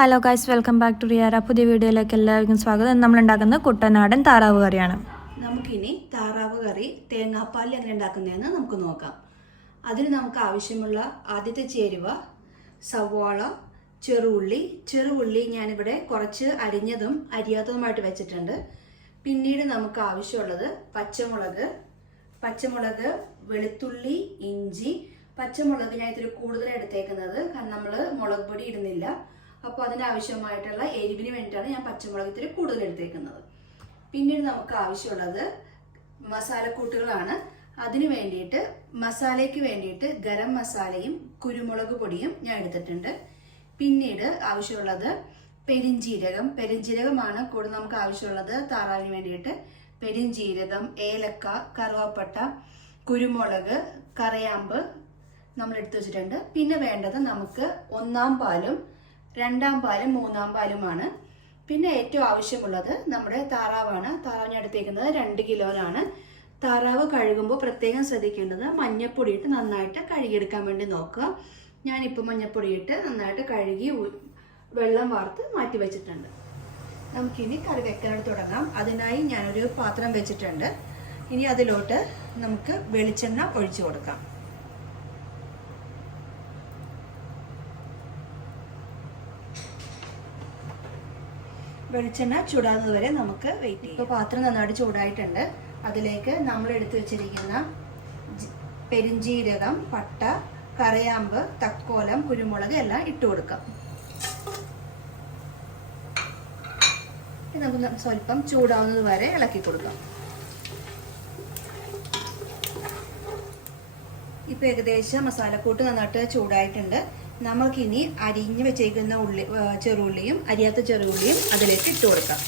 Hello guys, welcome back to Riyara. പുതിയ വീഡിയോയിലേക്ക് എല്ലാവർക്കും സ്വാഗതം. നമ്മൾ ഉണ്ടാക്കുന്നത് കുട്ടനാടൻ താറാവ് കറിയാണ്. നമുക്കിനി താറാവ് കറി തേങ്ങാപ്പാലിൽ എങ്ങനെ ഉണ്ടാക്കുന്നതെന്ന് നമുക്ക് നോക്കാം. അതിന് നമുക്ക് ആവശ്യമുള്ള ആദ്യത്തെ ചേരുവ സവാള, ചെറുഉള്ളി ഞാനിവിടെ കുറച്ച് അരിഞ്ഞതും അരിയാത്തതുമായിട്ട് വെച്ചിട്ടുണ്ട്. പിന്നീട് നമുക്ക് ആവശ്യമുള്ളത് പച്ചമുളക്, വെളുത്തുള്ളി, ഇഞ്ചി. പച്ചമുളക് ഞാൻ ഇത്തിരി കൂടുതൽ എടുത്തേക്കുന്നത്, കാരണം നമ്മൾ മുളക് പൊടി ഇടുന്നില്ല. അപ്പോൾ അതിന് ആവശ്യമായിട്ടുള്ള എരിവിന് വേണ്ടിയിട്ടാണ് ഞാൻ പച്ചമുളക് ഇത്തിരി കൂടുതൽ എടുത്തേക്കുന്നത്. പിന്നീട് നമുക്ക് ആവശ്യമുള്ളത് മസാലക്കൂട്ടുകളാണ്. അതിന് വേണ്ടിയിട്ട് മസാലയ്ക്ക് വേണ്ടിയിട്ട് ഗരം മസാലയും കുരുമുളക് പൊടിയും ഞാൻ എടുത്തിട്ടുണ്ട്. പിന്നീട് ആവശ്യമുള്ളത് പെരിഞ്ജീരകമാണ് കൂടുതൽ നമുക്ക് ആവശ്യമുള്ളത് താറാവിന് വേണ്ടിയിട്ട്. പെരിഞ്ജീരകം, ഏലക്ക, കറുവാപ്പട്ട, കുരുമുളക്, കറയാമ്പ് നമ്മൾ എടുത്തു വെച്ചിട്ടുണ്ട്. പിന്നെ വേണ്ടത് നമുക്ക് 1-ാം പാലും 2-ാം പാലും 3-ാം പാലുമാണ്. പിന്നെ ഏറ്റവും ആവശ്യമുള്ളത് നമ്മുടെ താറാവാണ്. താറാവ് ഞാൻ എടുത്തേക്കുന്നത് 2 കിലോനാണ്. താറാവ് കഴുകുമ്പോൾ പ്രത്യേകം ശ്രദ്ധിക്കേണ്ടത് മഞ്ഞപ്പൊടി ഇട്ട് നന്നായിട്ട് കഴുകിയെടുക്കാൻ വേണ്ടി നോക്കുക. ഞാനിപ്പോൾ മഞ്ഞപ്പൊടി ഇട്ട് നന്നായിട്ട് കഴുകി വെള്ളം വാർത്ത് മാറ്റി വെച്ചിട്ടുണ്ട്. നമുക്കിനി കറി വെക്കാനായിട്ട് തുടങ്ങാം. അതിനായി ഞാനൊരു പാത്രം വെച്ചിട്ടുണ്ട്. ഇനി അതിലോട്ട് നമുക്ക് വെളിച്ചെണ്ണ ഒഴിച്ചു കൊടുക്കാം. വെളിച്ചെണ്ണ ചൂടാകുന്നത് വരെ നമുക്ക് വെയിറ്റ് ചെയ്യാം. ഇപ്പോൾ പാത്രം നന്നായിട്ട് ചൂടായിട്ടുണ്ട്. അതിലേക്ക് നമ്മൾ എടുത്തു വെച്ചിരിക്കുന്ന പെരിഞ്ജീരകം, പട്ട, കറയാമ്പ്, തക്കോലം, കുരുമുളക് എല്ലാം ഇട്ട് കൊടുക്കാം. നമുക്ക് സ്വല്പം ചൂടാവുന്നത് വരെ ഇളക്കി കൊടുക്കാം. ഇപ്പം ഏകദേശം മസാലക്കൂട്ട് നന്നായിട്ട് ചൂടായിട്ടുണ്ട്. നമ്മൾക്കിനി അരിഞ്ഞ് വെച്ചേക്കുന്ന ചെറുള്ളിയും അരിയാത്ത ചെറുള്ളിയും അതിലേക്ക് ഇട്ട് കൊടുക്കാം.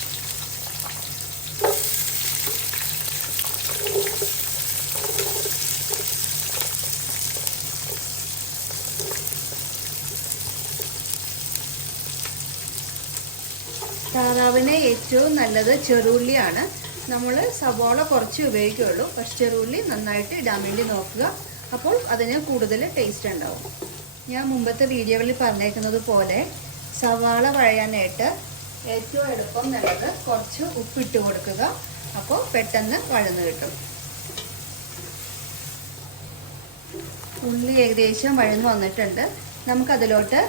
താറാവിന് ഏറ്റവും നല്ലത് ചെറുള്ളിയാണ്. നമ്മൾ സവാള കുറച്ച് ഉപയോഗിക്കുകയുള്ളൂ, പക്ഷെ ചെറുള്ളി നന്നായിട്ട് ഇടാൻ വേണ്ടി നോക്കുക. അപ്പോൾ അതിന് കൂടുതൽ ടേസ്റ്റ് ഉണ്ടാവും. ഞാൻ മുമ്പത്തെ വീഡിയോകളിൽ പറഞ്ഞേക്കുന്നത് പോലെ സവാള വഴയാനായിട്ട് ഏറ്റവും എളുപ്പം നല്ലത് കുറച്ച് ഉപ്പിട്ട് കൊടുക്കുക. അപ്പോൾ പെട്ടെന്ന് വഴന്ന് കിട്ടും. ഉള്ളി ഏകദേശം വഴന്ന് വന്നിട്ടുണ്ട്. നമുക്കതിലോട്ട്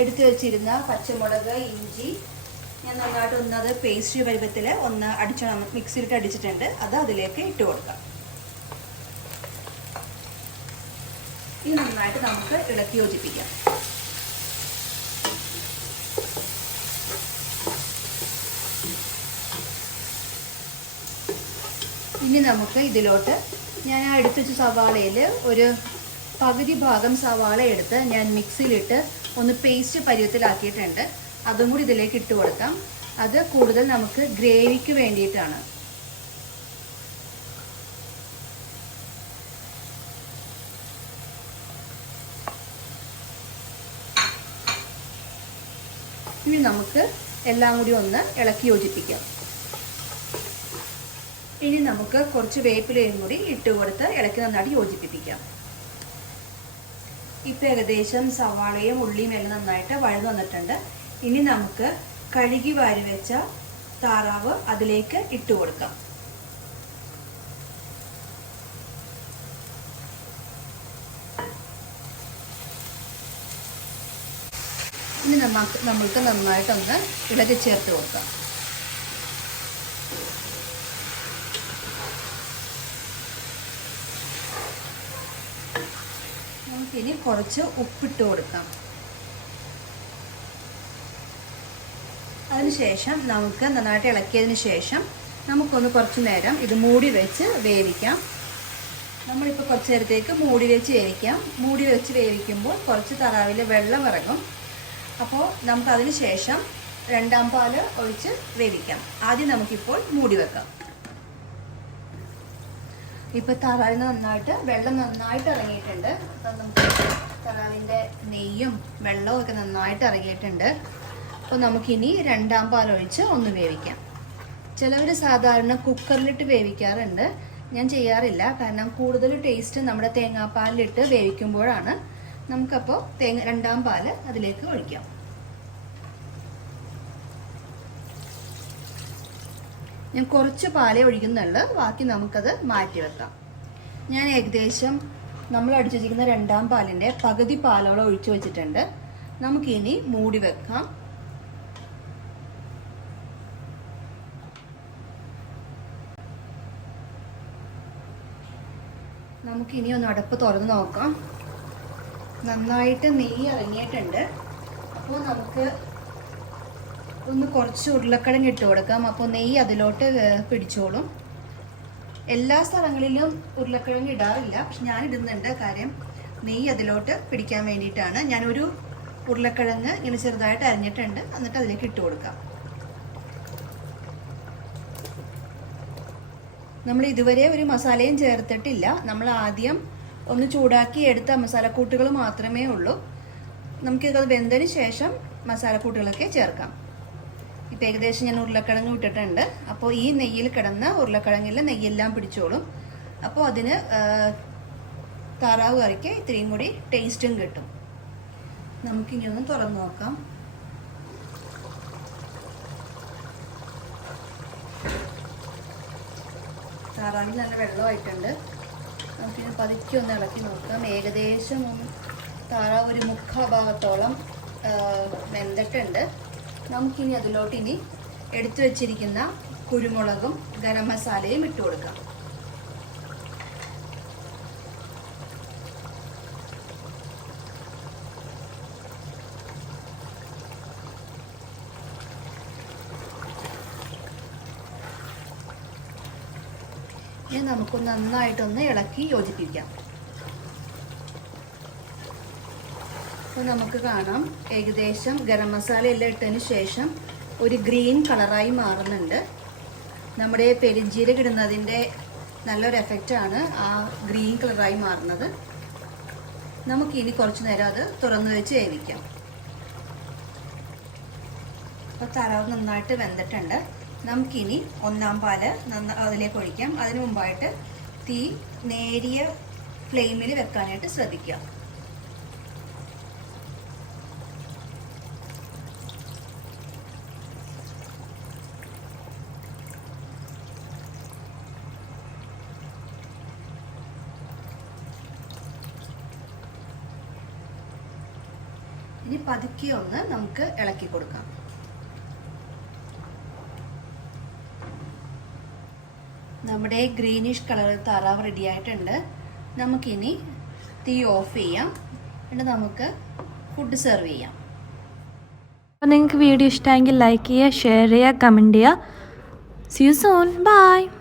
എടുത്തു വെച്ചിരുന്ന പച്ചമുളക്, ഇഞ്ചി ഞാൻ നന്നായിട്ട് ഒന്നത് പേസ്റ്റ് പരുവത്തിൽ മിക്സിയിലിട്ട് അടിച്ചിട്ടുണ്ട്. അത് അതിലേക്ക് ഇട്ട് കൊടുക്കാം. ഇത് നന്നായിട്ട് നമുക്ക് ഇളക്കി യോജിപ്പിക്കാം. ഇനി നമുക്ക് ഇതിലോട്ട് ഞാൻ എടുത്തു വെച്ച സവാളയിൽ ഒരു പകുതി ഭാഗം സവാള എടുത്ത് ഞാൻ മിക്സിയിലിട്ട് ഒന്ന് പേസ്റ്റ് പരുവത്തിലാക്കിയിട്ടുണ്ട്. അതും കൂടി ഇതിലേക്ക് ഇട്ട് കൊടുക്കാം. അത് കൂടുതൽ നമുക്ക് ഗ്രേവിക്ക് വേണ്ടിയിട്ടാണ്. ഇനി നമുക്ക് എല്ലാം കൂടി ഒന്ന് ഇളക്കി യോജിപ്പിക്കാം. ഇനി നമുക്ക് കുറച്ച് വേപ്പിലയും കൂടി ഇട്ട് കൊടുത്ത് ഇളക്കി നന്നായിട്ട് യോജിപ്പിക്കാം. ഇപ്പം ഏകദേശം സവാളയും ഉള്ളിയും എല്ലാം നന്നായിട്ട് വഴന്നു വന്നിട്ടുണ്ട്. ഇനി നമുക്ക് കഴുകി വാരി വെച്ച താറാവ് അതിലേക്ക് ഇട്ട് കൊടുക്കാം. ഇനി നമുക്ക് നന്നായിട്ടൊന്ന് ഇളക്കി ചേർത്ത് കൊടുക്കാം. നമുക്കിനി കുറച്ച് ഉപ്പിട്ട് കൊടുക്കാം. അതിനുശേഷം നമുക്ക് നന്നായിട്ട് ഇളക്കിയതിന് ശേഷം നമുക്കൊന്ന് കുറച്ച് നേരം ഇത് മൂടി വെച്ച് വേവിക്കാം. നമ്മളിപ്പോൾ കുറച്ച് നേരത്തേക്ക് മൂടി വെച്ച് വേവിക്കുമ്പോൾ കുറച്ച് താറാവിൽ വെള്ളം ഇറങ്ങും. അപ്പോൾ നമുക്കതിന് ശേഷം 2-ാം പാല് ഒഴിച്ച് വേവിക്കാം. ആദ്യം നമുക്കിപ്പോൾ മൂടി വെക്കാം. ഇപ്പോൾ താറാവിന് വെള്ളം നന്നായിട്ട് ഇറങ്ങിയിട്ടുണ്ട്. അപ്പം നമുക്ക് താറാവിൻ്റെ നെയ്യും വെള്ളവും ഒക്കെ നന്നായിട്ട് ഇറങ്ങിയിട്ടുണ്ട്. അപ്പോൾ നമുക്കിനി 2-ാം പാൽ ഒഴിച്ച് ഒന്ന് വേവിക്കാം. ചിലവർ സാധാരണ കുക്കറിലിട്ട് വേവിക്കാറുണ്ട്. ഞാൻ ചെയ്യാറില്ല, കാരണം കൂടുതൽ ടേസ്റ്റ് നമ്മുടെ തേങ്ങാപ്പാലിലിട്ട് വേവിക്കുമ്പോഴാണ്. നമുക്കപ്പോൾ 2-ാം പാല് അതിലേക്ക് ഒഴിക്കാം. ഞാൻ കുറച്ച് പാലേ ഒഴിക്കുന്നുള്ളൂ, ബാക്കി നമുക്കത് മാറ്റി വെക്കാം. ഞാൻ ഏകദേശം നമ്മൾ അടിച്ചു വെച്ചിരിക്കുന്ന 2ാം പാലിൻ്റെ പകുതി പാലോളം ഒഴിച്ചു വെച്ചിട്ടുണ്ട്. നമുക്കിനി മൂടി വെക്കാം. നമുക്കിനി ഒന്ന് അടപ്പ് തുറന്ന് നോക്കാം. നന്നായിട്ട് നെയ്യ് ഇറങ്ങിയിട്ടുണ്ട്. അപ്പോൾ നമുക്ക് ഒന്ന് കുറച്ച് ഉരുളക്കിഴങ്ങ് ഇട്ട് കൊടുക്കാം. അപ്പോൾ നെയ്യ് അതിലോട്ട് പിടിച്ചോളും. എല്ലാ സ്ഥലങ്ങളിലും ഉരുളക്കിഴങ്ങ് ഇടാറില്ല, പക്ഷെ ഞാൻ ഇടുന്നുണ്ട്. കാര്യം നെയ്യ് അതിലോട്ട് പിടിക്കാൻ വേണ്ടിയിട്ടാണ്. ഞാനൊരു ഉരുളക്കിഴങ്ങ് ഇങ്ങനെ ചെറുതായിട്ട് അരിഞ്ഞിട്ടുണ്ട്, എന്നിട്ട് അതിലേക്ക് ഇട്ട് കൊടുക്കാം. നമ്മൾ ഇതുവരെ ഒരു മസാലയും ചേർത്തിട്ടില്ല. നമ്മൾ ആദ്യം ഒന്ന് ചൂടാക്കി എടുത്ത മസാലക്കൂട്ടുകൾ മാത്രമേ ഉള്ളൂ. നമുക്കിത് വെന്തതിന് ശേഷം മസാലക്കൂട്ടുകളൊക്കെ ചേർക്കാം. ഇപ്പം ഏകദേശം ഞാൻ ഉരുളക്കിഴങ്ങ് ഇട്ടിട്ടുണ്ട്. അപ്പോൾ ഈ നെയ്യിൽ കിടന്ന് ഉരുളക്കിഴങ്ങിലെ നെയ്യെല്ലാം പിടിച്ചോളും. അപ്പോൾ അതിന് താറാവ് കറിക്ക് ഇത്രയും കൂടി ടേസ്റ്റും കിട്ടും. നമുക്കിനി ഒന്ന് തുറന്ന് നോക്കാം. താറാവിൽ നല്ല വെള്ളമായിട്ടുണ്ട്. നമുക്കിനി പതുക്കി ഒന്ന് ഇളക്കി നോക്കാം. ഏകദേശം താറാവ് ഒരു 3/4 ഭാഗത്തോളം വെന്തിട്ടുണ്ട്. നമുക്കിനി അതിലോട്ട് ഇനി എടുത്തു വെച്ചിരിക്കുന്ന കുരുമുളകും ഗരം മസാലയും ഇട്ട് കൊടുക്കാം. ഇനി നമുക്ക് നന്നായിട്ടൊന്ന് ഇളക്കി യോജിപ്പിക്കാം. അപ്പോൾ നമുക്ക് കാണാം ഏകദേശം ഗരം മസാല എല്ലാം ഇട്ടതിന് ശേഷം ഒരു ഗ്രീൻ കളറായി മാറുന്നുണ്ട്. നമ്മുടെ പെരുംജീരകം ഇടുന്നതിൻ്റെ നല്ലൊരു എഫക്റ്റാണ് ആ ഗ്രീൻ കളറായി മാറുന്നത്. നമുക്കിനി കുറച്ച് നേരം അത് തുറന്നു വെച്ച് വേവിക്കാം. അപ്പോൾ താറാവ് നന്നായിട്ട് വെന്തിട്ടുണ്ട്. നമുക്കിനി 1ാം പാല് അതിലേക്ക് ഒഴിക്കാം. അതിനു മുമ്പായിട്ട് തീ നേരിയ ഫ്ലെയിമിൽ വെക്കാനായിട്ട് ശ്രദ്ധിക്കുക. ഇനി പതുക്കി ഒന്ന് നമുക്ക് ഇളക്കി കൊടുക്കാം. നമ്മുടെ ഗ്രീനിഷ് കളർ താറാവ് റെഡി ആയിട്ടുണ്ട്. നമുക്കിനി തീ ഓഫ് ചെയ്യാം. എന്നിട്ട് നമുക്ക് ഫുഡ് സെർവ് ചെയ്യാം. അപ്പോൾ നിങ്ങൾക്ക് വീഡിയോ ഇഷ്ടമെങ്കിൽ ലൈക്ക് ചെയ്യുക, ഷെയർ ചെയ്യുക, കമൻറ്റ് ചെയ്യുക. See you soon. Bye.